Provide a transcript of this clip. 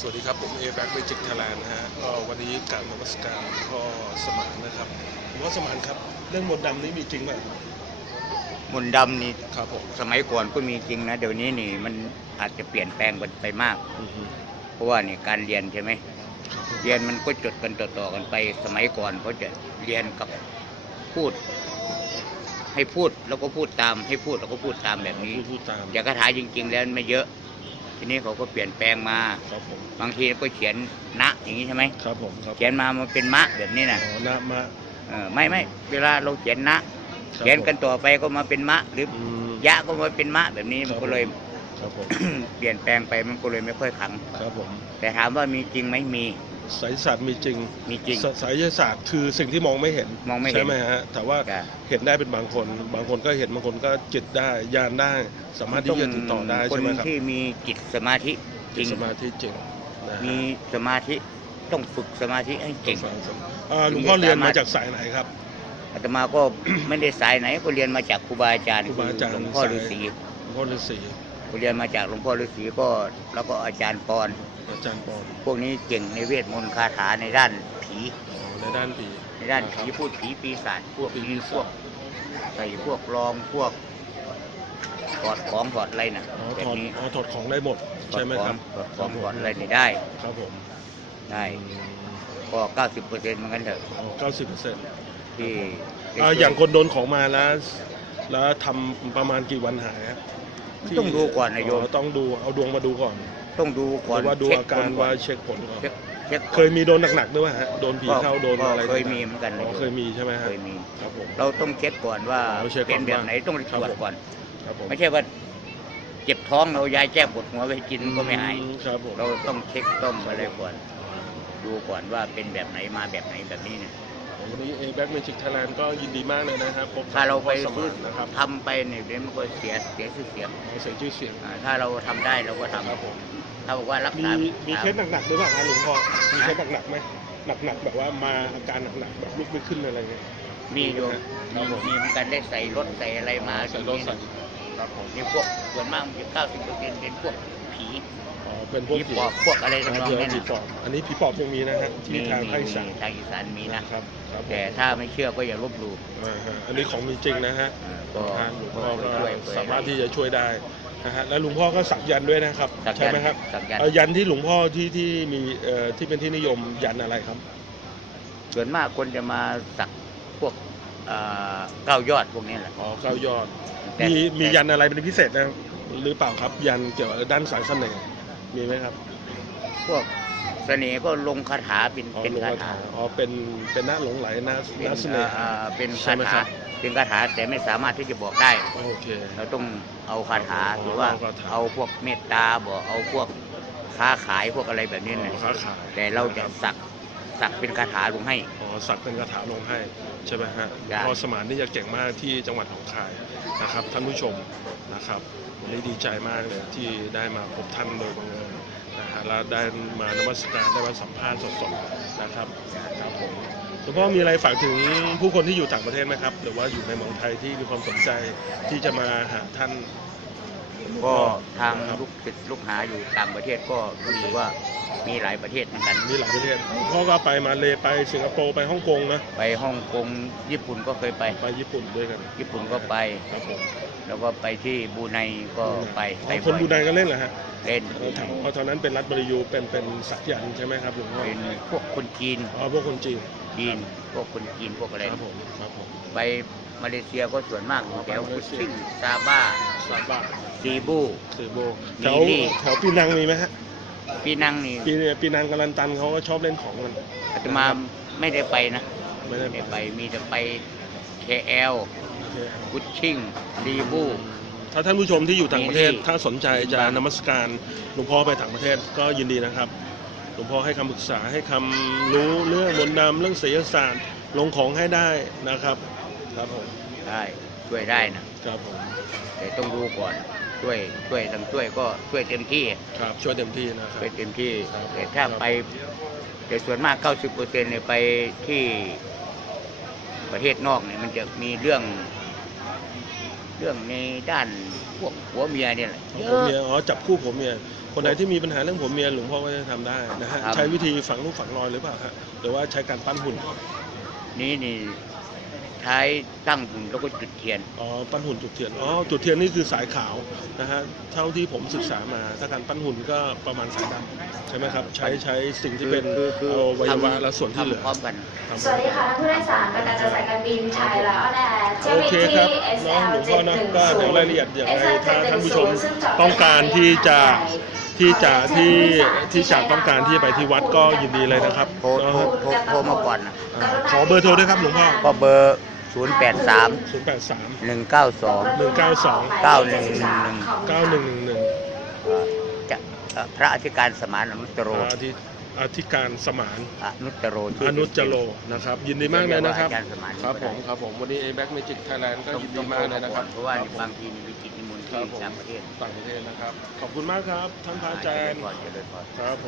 สวัสดีครับ ผมเอแบ็กเมจิกไทยแลนด์นะฮะก็วันนี้กรารนมัสการหลวงพ่อสมานนะครับหลวงพ่อสมานครับเรื่องมนต์ดำนี้มีจริงไหมมนต์ดำนี่ครับผมสมัยก่อนก็มีจริงนะ เดี๋ยวนี้นี่มันอาจจะเปลี่ยนแปลงกันไปมาก อือฮึเพราะว่านี่การเรียนใช่ไหมครับผมเรียนมันก็จดกันต่อๆกันไป สมัยก่อนเขาจะเรียนกับพูด ให้พูดแล้วก็พูดตาม ให้พูดแล้วก็พูดตามแบบนี้ พูดพูดตามอย่างคาถาจริง ๆ แล้วไม่เยอะ ทีนี้เขาก็เปลี่ยนแปลงมา ครับผมบางทีก็เขียนนะอย่างนี้ใช่ไหมครับผมครับเขียนมามันเป็นมะแบบนี้นะอ๋อนะมะ เออไม่ไม่เวลาเราเขียนนะ ครับ เขียนกันต่อไปก็มาเป็นมะ หรืออืม ยะก็มาเป็นมะแบบนี้มันก็เลย ครับผม เปลี่ยนแปลงไปมันก็เลยไม่ค่อยขลัง ครับผมแต่ถามว่ามีจริงไหมมี ไสยศาสตร์มีจริงมีจริง ไสยศาสตร์คือสิ่งที่มองไม่เห็นมองไม่เห็นใช่ไหมฮะแต่ว่าจ้ะเห็นได้เป็นบางคน บางคนก็เห็นบางคนก็จิตได้ญาณได้ สามารถที่จะติดต่อได้คใช่นไหมครับที่มีจิตสมาธิจจิริตงสมาธิจริงนะฮะมีสมาธิต้องฝึกสมาธิให้เก่ง ฟังสมอ่าหลวงพ่อเรียนมาจากสายไหนครับ อาตมาก็ ไม่ได้สายไหนก็เรียนมาจากครูบาอาจารย์ครูบาอาจารย์ หลวงพ่อฤาษี หลวงพ่อฤาษีก็ เรียนมาจากหลวงพ่อฤาษีก็แล้วก็อาจารย์ปอนอาจารย์ปอนพวกนี้เก่งในเวทมนต์คาถาในด้านผีอ๋อในด้านผีในด้านครัผีบพูดผีปีศาจพวกผีปีนี้ศาจพวกใส่พวกรองพวกถอดของถอดอะไรนะอ๋อแบถบอดนี้อ๋อถอดของได้หมดถอใช่ดไหมขอครังบถอดของครับผมถอดอะไรนี่ได้ครับผมได้ก็เก้าสิบเปอร์เซ็นต์เหมือนกันเถอะอ๋อเก้าสิบเปอร์เซ็นต์ที่ได้อ่าช่ว อย่างคนโดนของมาแล้ว แล้วทำประมาณกี่วันหายครับ ต้องดูก่อนนะโยมอ๋อต้องดูเอาดวงมาดูก่อนต้องดูหก่อนรือว่าดูเช็คอาการผลก่ว่าอนเช็คผลก่อนเช็คเช็คเคยมีโดนหนักๆด้วยไหมฮะโดนผีเข้าโดนก็อะไรเคยมีเหมือนกันอ๋นะอโยเคยมีใช่ไหมฮะเคยมี ครับผม เราต้องเช็คก่อนว่าเราเช็คก่เป็อนนแบบว่า ไหนต้องตครับรวจผมก่อน ครับผมไม่ใช่ว่าเจ็บท้องเรายายแก้ปวดหัวไปกินก็ไม่หาย อืครับผม เราต้องเช็คต้องอะไรก่อน ดูก่อนว่าเป็นแบบไหนมาแบบไหนแบบนี้เนี่ย วันนี้เอแบ็กเมจิกไทยแลนด์ก็ยินดีมากเลยนะครับพบกับถ้าเราไปหลวงพ่อสซื้อมานนะครับทำไปเนี่ยเดี๋ยวมันก็เสียเสียชื่อเสียงเสียชื่อเสียงอ่าถ้าเราทำได้เราก็ทำครับผมถ้าบอกว่ารักมีษามีมีเคสหนักๆด้วยป่ะครับหลวงพ่อมีเคสหนักๆไหมหนักๆแบบว่ามาอาการหนักๆแบบลุกไม่ขึ้นอะไรเงี้ยมีอยู่ครับผมมีเหมือนกันได้ใส่รถใส่อะไรมาใส่รถใส่ครับผมนี่พวกส่วนมากมันจะเก้าสิบเปอร์เซ็นต์เป็นพวกผีอ๋อ เป็นพวกผีผีปอบพวกอะไรอ่าทำนองเดี๋ยวนั้นผีน่ะปอบอันนี้ผีปอบยังมีนะฮะที่มีทางมีภาคอีสานมีทางอีสานมีนะครับครับผมแต่ถ้าไม่เชื่อก็อย่าลบหลู่อ่าฮะอันนี้ของมีจริงนะฮะอ่าก็ทางหลวงพ่อก็ช่วยเผยสามารถที่จะช่วยได้นะฮะแล้วหลวงพ่อก็สักยันต์ด้วยนะครับสักใช่ยันไหมครับสักยันเอ่อยันที่หลวงพ่อที่ที่มีเอ่อที่เป็นที่นิยมยันอะไรครับส่วนมากคนจะมาสักพวกเอ่อเก้ายอดพวกนี้แหละอ๋อเก้ายอดแต่มีมีแต่ยันอะไรเป็นพิเศษนะหรือเปล่าครับยันเกี่ยวกับด้านสายเสน่ห์ มีไหมครับพวกเสน่ห์ก็ลงคาถาเป็นอ๋อเป็นหลวงคาพ่อถาอ๋อเป็นเป็นหน้าหลงไหลหน้าเป็หน้าเสน่ห์อ่าเป็นใช่คาไหมคถารับ เป็นคาถาแต่ไม่สามารถที่จะบอกได้ โอเค เราต้องเอาคาถาอ๋อหรือว่าเอาคาถา เอาพวกเมตตาบอกเอาพวกค้าขายพวกอะไรแบบนี้อ๋นะอค้าขายแต่เราจะคบสักสักเป็นคาถาลงให้อ๋อ สักเป็นคาถาลงให้ใช่ไหมฮะจ้ะพ่อสมานนี่จะเก่งมากที่จังหวัดหนองคายนะครับท่านผู้ชมนะครับวันนี้ดีใจมากเลยที่ได้มาพบท่านโดยบังเอิญนะฮะแล้วได้มานมัสการได้มาสัมภาษณ์สดๆนะครับครับผมหลวงพ่อมีอะไรฝากถึงผู้คนที่อยู่ต่างประเทศไหมครับ หรือว่าอยู่ในเมืองไทยที่มีความสนใจที่จะมาหาท่าน ก็ทางครับลูกศิษย์ลูกหาอยู่ต่างประเทศก็รู้สึกว่ามีหลายประเทศเหมือนกันมีหลายประเทศพ่อก็ไปมาเลไปสิงคโปร์ไปฮ่องกงนะไปฮ่องกงญี่ปุ่นก็เคยไปไปญี่ปุ่นด้วยกันญี่ปุ่นก็ไปครับผมแล้วก็ไปที่บรูไนก็ไปอ๋ไปอคนบ่อยบูไนก็เล่นเหรอฮะเล่นเออถามเพราะตอนนั้นเป็นรัฐบริยูเป็นเป็นสักยันต์ใช่ไหมครับหลวงพ่อเป็นพวกคนจีนอ๋อพวกคนจีนจีนพวกคนจีนพวกอะไรครับผมครับผมไป มาเลเซียก็ส่วนมากอ๋อไปแถวมาเลกุเซียชิงซาบ้าซาบะซีบูเซโบมีแถวนี่ แถวปีนังมีไหมฮะปีนังนี่ปีปีนังกาลันตันเขาก็ชอบเล่นของกันอาตมาไม่ได้ไปนะไม่ได้ไม่ได้ไปมีแต่ไป KL โอเคกุชชิงซีบู ถ้าท่านผู้ชมที่อยู่ต่างประเทศมีที่ ถ้าสนใจจะนมัสการหลวงพ่อไปต่างประเทศก็ยินดีนะครับหลวงพ่อให้คำปรึกษาให้คำรู้เรื่องมนต์ดำเรื่องศิลศาสตร์ลงของให้ได้นะครับ ครับผมได้ช่วยได้นะครับผมแต่ต้องดูก่อนช่วยช่วยทางช่วยก็ช่วยเต็มที่ครับช่วยเต็มที่นะครัช่วยบเต็มที่ ครับแต่ถ้าไป แต่ส่วนมาก 90%เนี่ยไปที่ประเทศนอกเนี่ยมันจะมีเรื่อง เรื่องในด้านพวกผัวเมียเนี่ยแหละเยผมเมียอะ อ๋อจับคู่ผมเมียคนไหนที่มีปัญหาเรื่องผมเมียหลวงพ่อก็จะทำได้นะฮะครับ ใช้วิธีฝังลูกฝังรอยหรือเปล่าฮะหรือว่าใช้การปั้นหุ่นนี่นี่ ใช้ตั้งหุ่นแล้วก็จุดเทียน อ๋อปั้นหุ่นจุดเทียน อ๋อจุดเทียนนี่คือสายขาวนะฮะ เท่าที่ผมศึกษามาถ้าการปั้นหุ่นก็ประมาณสายดำใช่ไหมครับ ใช้ใช้สิ่งที่เป็นคือคืออวัยวะทำและส่วนที่เหลือทำพร้อมกัน ทำ สวัสดีค่ะท่านผู้โดยสารประกันจะสายการบินไทยและออนแอร์เที่ยวโอบินเคที่ ครับ SL เนาะหลวงพ่อเนาะก็เดี๋ยวรายละเอียดอย่างไร SL ถ้าท่านผู้ชมต้องการที่จะที่จะที่ที่จะต้องการที่จะไปที่วัดก็ยินดีเลยนะครับโทรโทรโทรโทรมาก่อนนะอ่าขอเบอร์โทรด้วยครับหลวงพ่อ ก็เบอร์ 0 8 3 0 8 3 1 9 2 1 9 2 9111 9111จะเอ่อพระอธิการสมานอนุตตโรอธิอธิการสมานอนุตตโรอนุจโลนะครับ ยินดีมากเลยนะครับอาจารย์สมานครับผมครับผมวันนี้ a b a c Magic Thailand ก็ต้องยินดีต้องมากเลยนะครับเพราะว่าครับผมบางทีมีกิจนิมนต์ครัที่บผมต่างประเทศต่างประเทศนะครับ ขอบคุณมากครับท่านพระอาจารย์ เจริญพรเจริญพร ครับผม